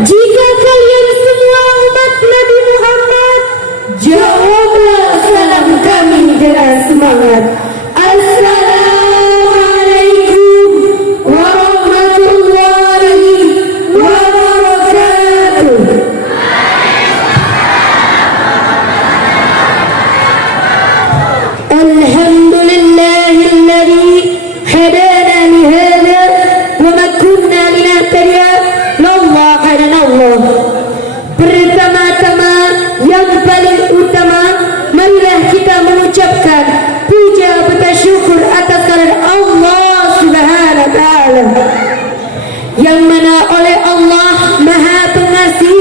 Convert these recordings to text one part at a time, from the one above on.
Jika kalian semua umat Nabi Muhammad, jawablah salam kami dengan semangat. Assalamualaikum warahmatullahi wabarakatuh. Alhamdulillahilladzi hadana li hadza wa ma kunna linahtadiya laula hadana Allah. Pertama-tama yang paling utama, marilah kita mengucapkan puja bersyukur atas kehadirat Allah Subhanahu wa taala, yang mana oleh Allah Maha Pengasih,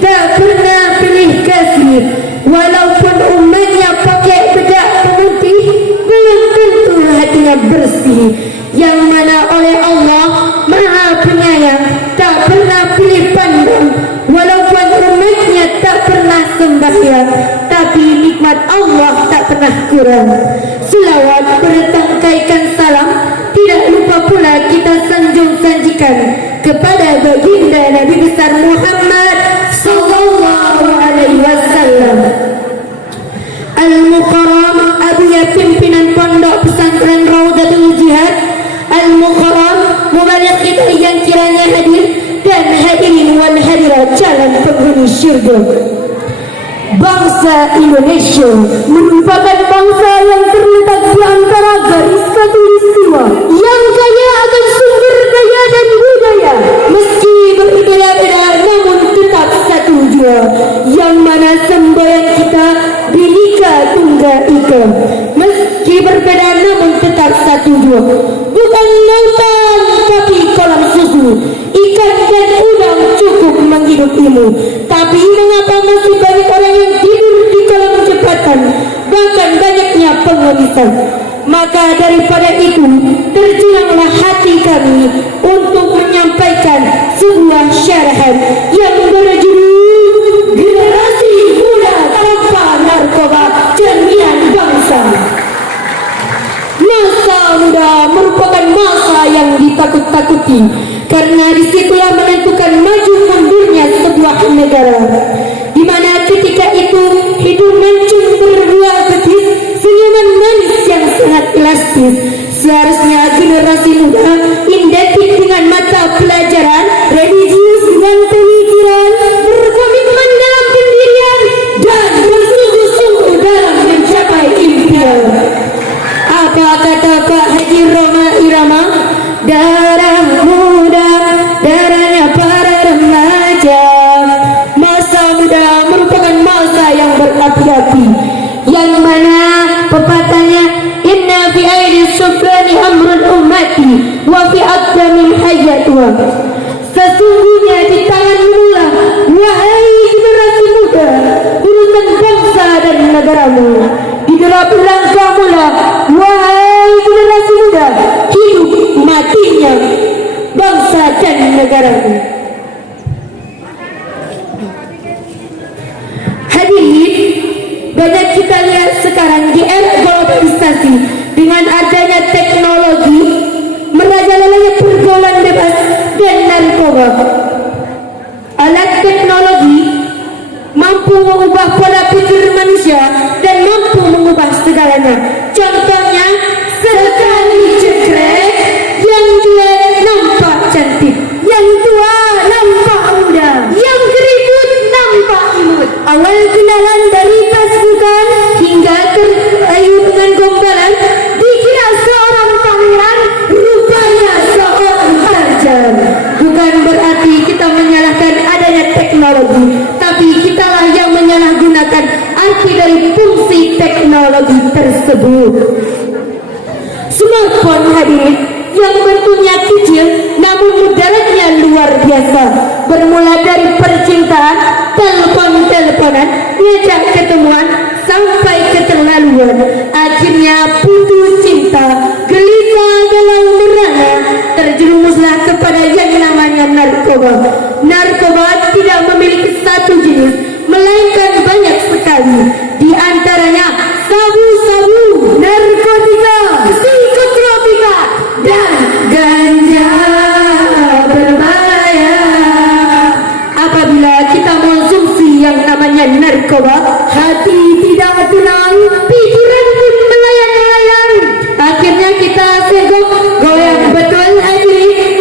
tak pernah pilih kasih. Walaupun umatnya pakai bedak pemutih, belum tentu hatinya bersih. Yang mana oleh Allah Maha Penyayang, tak pernah pilih pandang. Walaupun umatnya tak pernah sembahyang, tapi nikmat Allah tak pernah kurang. Selawat bertangkaikan salam, tidak lupa pula kita sanjung-sanjikan kepada baginda Nabi besar Muhammad sallallahu alaihi wasallam. Al-Mukarram Abuya pimpinan pondok pesantren Raudatul Jihad, Al-Mukarram mubaligh kita yang kiranya hadir, dan hadirin wal hadirat calon penghuni syurga. Bangsa Indonesia merupakan bangsa yang terletak di antara garis khatulistiwa, yang kaya akan sumber daya dan budaya. Meski berbeda-beda namun tetap satu jua, yang mana semboyan kita Bhinneka Tunggal Ika. Meski berbeda namun tetap satu jua, bukan lautan tapi kolam susu. Ikan dan udang cukup menghidupimu, tapi mengapa masih banyak orang yang tidur di kolam jembatan, bahkan banyaknya pengemisah? Maka daripada itu, terjunanglah hati kami untuk menyampaikan sebuah syarahan yang berjudul Generasi Muda Tanpa Narkoba, Cerminan Bangsa. Masa muda merupakan masa yang ditakut-takuti, karena disitulah menentukan maju mundurnya sebuah negara, di mana ketika itu hidup mancung berbuah betis, senyuman manis yang sangat elastis. Seharusnya generasi muda identik dengan mata pelajaran, religius dan pemikiran, berkomitmen dalam pendirian, dan bersungguh-sungguh dalam mencapai impian. Apa kata Pak Haji Roma Irama? Darah muda, darahnya para remaja. Masa muda merupakan masa yang berapi-api, yang mana pepatahnya, inna fi aidi syukrani amrul ummati wa fi aqdamil hayatuha. Sesungguhnya di tanganmu lah, wahai generasi muda, urusan bangsa dan negaramu. Di derap langkahmu lah, wahai generasi muda, hidup matinya bangsa dan negaramu. Hadirin, banyak kita lihat sekarang di era globalisasi, dengan adanya teknologi, merajalelanya pergaulan bebas dan narkoba. Alat teknologi mampu mengubah pola pikir manusia dan mampu mengubah segalanya. Contohnya, sekali cekrek, yang jelek nampak cantik, yang tua nampak muda, yang keriput nampak imut. Awal kenalan dari Facebookan hingga terayu dengan gombalan, dikira seorang pangeran, rupanya seorang sarjan. Bukan berarti kita menyalahkan adanya teknologi, tapi kitalah yang menyalahgunakan arti dari fungsi teknologi tersebut. Smartphone hadirin, yang bentuknya kecil namun mudaratnya luar biasa, bermula dari percintaan, telepon-teleponan, diajak ketemuan, sampai keterlaluan, akhirnya putus cinta, gelisah dalam merana, terjerumuslah kepada yang namanya narkoba. Narkoba tidak memiliki satu jenis, melainkan banyak sekali. Di antaranya sabu-sabu, narkotika, psikotropika, dan ganja berbahaya. narkoba, hati tidak tenang, pikiran pun melayang-layang. Akhirnya kita segok goyang, betul hadirin?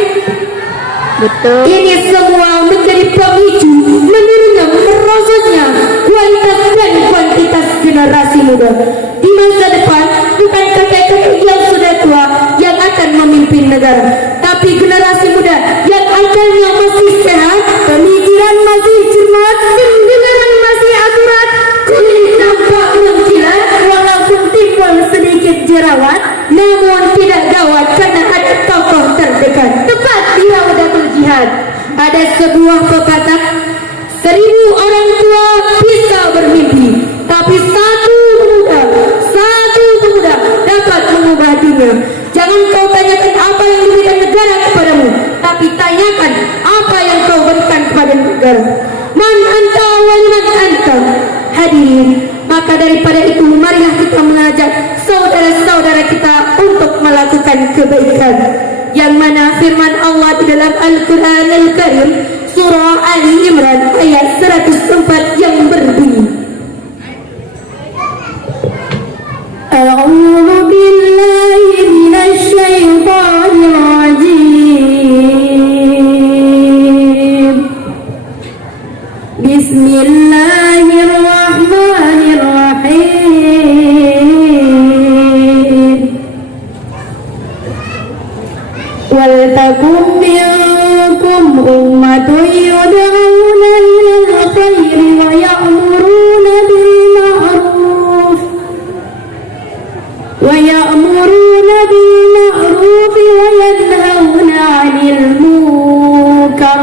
Betul. Ini semua menjadi pemicu menurunnya merosotnya kualitas dan kuantitas generasi muda. Di masa depan bukan kakek-kakek yang sudah tua yang akan memimpin negara, tapi generasi muda yang akalnya masih sehat, pemikiran masih cermat, pendengaran masih akurat, kulit nampak mengkilat walaupun timbul sedikit jerawat, namun tidak gawat karena ada tokoh terdekat. Tepat di Raudatul Jihad ada sebuah pepatah, 1000 orang tua bisa bermimpi, tapi satu pemuda dapat mengubah dunia. Jangan kau tanyakan apa yang diberikan negara kepadamu, tapi tanyakan apa yang kau berikan kepada negara. Man anta wa liman anta. Hadirin, maka daripada itu marilah kita mengajak saudara-saudara kita untuk melakukan kebaikan, yang mana firman Allah di dalam Al-Quran Al-Karim surah Ali Imran ayat 104 yang berbunyi, A'udzu billahi minasy syaithanir rajim. Bismillahirrahmanirrahim. Wal takum minkum ummatun yud'auna ilal khairi wa ya'muruna bil ma'ruf wa yanhauna 'anil munkar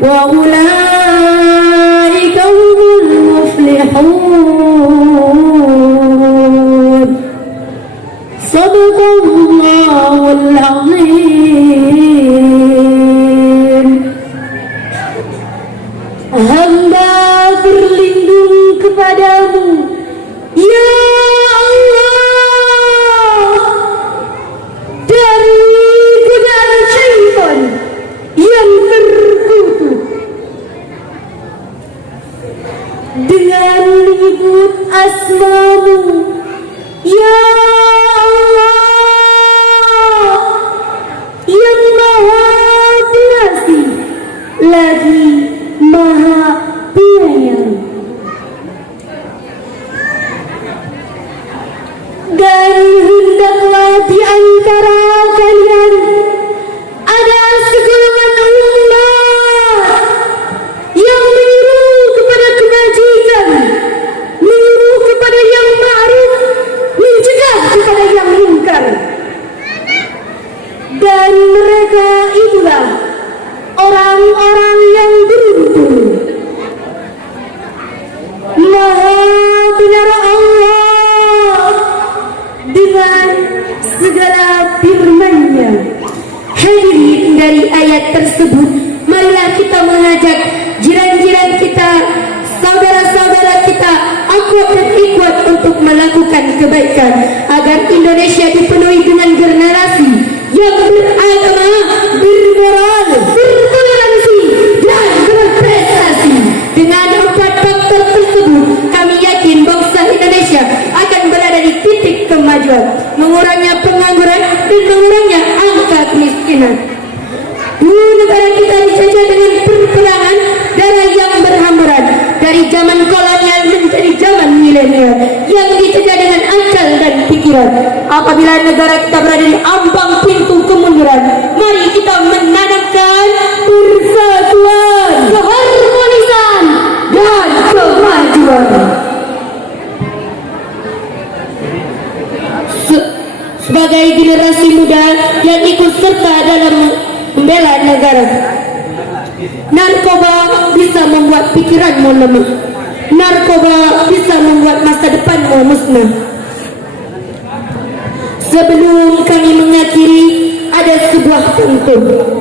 wa ulaika humul muflihun. Sadaqallahul azim. Hamba berlindung kepadamu, ya Allah, dari godaan syaitan yang terkutuk. Dengan menyebut asmamu, ya Allah, yang maha pengasih lagi maha penyayang. Dan hendaklah di antara kalian ada segolongan umat yang menyuruh kepada kebajikan, menyuruh kepada yang ma'ruf, mencegah kepada yang munkar. Dan mereka itulah orang-orang yang beruntung. Maha benar Allah dengan segala firman-Nya. Hadirin, dari ayat tersebut marilah kita mengajak jiran-jiran kita, saudara-saudara kita, akhwat dan ikhwat untuk melakukan kebaikan agar Indonesia dipenuhi dengan generasi yang beragama, bermoral, bertoleransi dan berprestasi. Dengan 4 faktor tersebut kami yakin bangsa Indonesia akan berada di titik kemajuan, mengurangnya pengangguran dan mengurangnya angka kemiskinan. Dulu negara kita dijajah dengan perperangan, darah yang berhamburan, dari zaman kolonial menjadi zaman milenial yang dijajah dengan akal dan pikiran. Apabila negara kita berada di ambang pintu kemunduran, mari kita menanamkan persatuan, keharmonisan dan kemajuan. Sebagai generasi muda yang ikut serta dalam membela negara, narkoba bisa membuat pikiranmu lemah. Narkoba bisa membuat masa depanmu musnah. Sebelum kami mengakhiri, ada sebuah pantun.